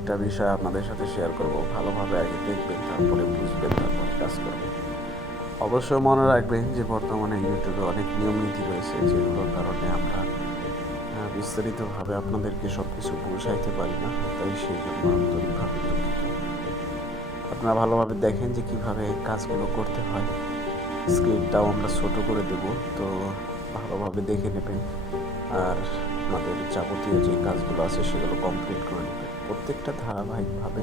একটা বিষয় আপনাদের সাথে শেয়ার করব। ভালোভাবে আগে দেখবেন, তারপরে বুঝবেন, তারপরে কাজ করবেন। অবশ্যই মনে রাখবেন যে বর্তমানে ইউটিউবে অনেক নিয়ম নীতি রয়েছে, যেগুলোর কারণে আমরা বিস্তারিতভাবে আপনাদেরকে সব কিছু বোঝাইতে পারি না, তাই সেই জন্য আন্তরিকভাবে আপনারা ভালোভাবে দেখেন যে কীভাবে কাজগুলো করতে হয়। স্ক্রিনটাও আমরা ছোট করে দেব, তো ভালোভাবে দেখে নেবেন। আর আমাদের যাবতীয় যে কাজগুলো আছে, সেগুলো কমপ্লিট করে নেবেন। প্রত্যেকটা ধারাবাহিকভাবে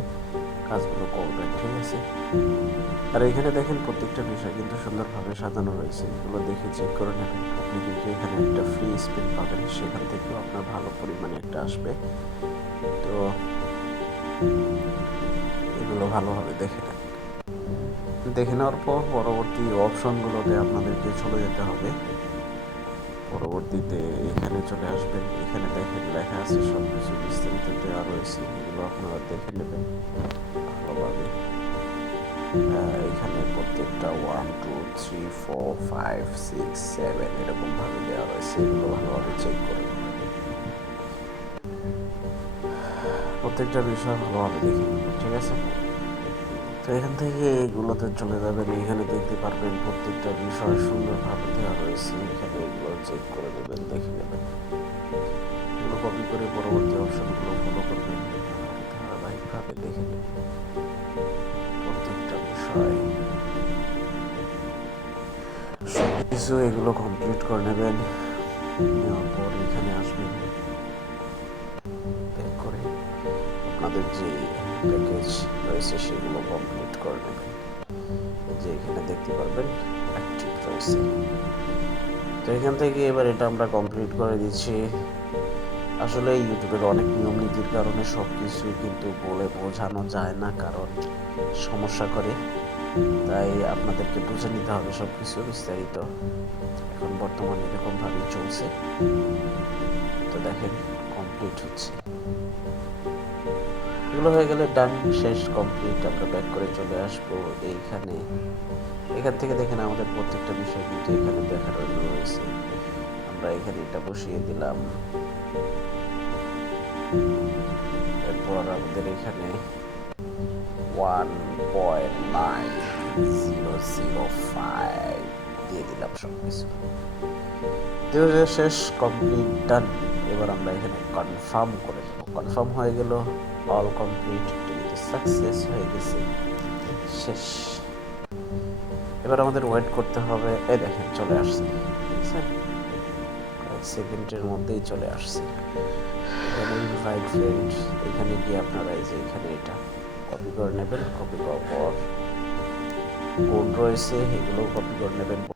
কাজগুলো করবেন ঠিক আছে? আর এখানে দেখেন প্রত্যেকটা বিষয় কিন্তু সুন্দরভাবে সাজানো রয়েছে। এগুলো দেখে চেক করে নেবেন। আপনি কিন্তু এখানে একটা ফ্রি স্পিন পাবেন, সেখান থেকেও আপনার ভালো পরিমাণে একটা আসবে। তো এগুলো ভালোভাবে দেখে নেন। দেখে নেওয়ার পর পরবর্তী অপশনগুলোতে আপনাদেরকে চলে যেতে হবে। পরবর্তীতে এখানে চলে আসবেন। এখানে দেখেন লেখা আছে সব কিছু বিস্তারিত দেওয়া রয়েছে। এগুলো আপনারা দেখে নেবেন। ভালোভাবে এখানে প্রত্যেকটা one two three four five six seven এরকম ভাবে দেওয়া রয়েছে। এগুলো ভালোভাবে চেক করে প্রত্যেকটা বিষয় ভালোভাবে দেখে নেবেন, ঠিক আছে? তো এখান থেকে এগুলোতে চলে যাবেন। এখানে দেখতে পারবেন প্রত্যেকটা বিষয় সুন্দরভাবে দেওয়া রয়েছে। এখানে এগুলো চেক করে নেবেন, দেখে নেবেন। এগুলো কপি করে পরবর্তী অপশনগুলো ফলো করবেন। ধারাবাহিকভাবে দেখে নেবেন প্রত্যেকটা বিষয়। সব কিছু এগুলো কমপ্লিট করে নেবেন। নেওয়ার পর এখানে আসবেন। করে আপনাদের যে প্যাকেজ রয়েছে সেগুলো কমপ্লিট করে যে এখানে দেখতে পারবেন অ্যাক্টিভ রয়েছে তো এখান থেকে এবার এটা আমরা কমপ্লিট করে দিচ্ছি। আসলে ইউটিউবের অনেক নিয়ম নীতির কারণে সব কিছু কিন্তু বলে বোঝানো যায় না, কারণ সমস্যা করে। তাই আপনাদেরকে বুঝে নিতে হবে সব কিছু বিস্তারিত। এখন বর্তমানে এরকমভাবেই চলছে। তো দেখেন কমপ্লিট হচ্ছে। এগুলো হয়ে গেলে ডান শেষ কমপ্লিট আমরা ব্যাক করে চলে আসব এইখানে। এখান থেকে দেখেন আমাদের প্রত্যেকটা বিষয় কিন্তু এখানে দেখার রয়েছে। আমরা এখানে এটা বসিয়ে দিলাম। এরপর আমাদের এখানে one point nine zero zero five দিয়ে দিলাম সব কিছু শেষ কমপ্লিট ডান এবার আমরা এখানে কনফার্ম করে দেবো কনফার্ম হয়ে গেল অল কমপ্লিট সাকসেস হয়ে গেছে। শেষ। এবার আমাদের ওয়েট করতে হবে। এই দেখেন, চলে আসছে? কয়েক সেকেন্ডের মধ্যেই চলে আসছে। এখানে ইনভাইট ফ্রেন্ড এখানে গিয়ে আপনারা এই যে এখানে এটা কপি করে নেবেন। কপি করার পর কোড রয়েছে এগুলো কপি করে নেবেন।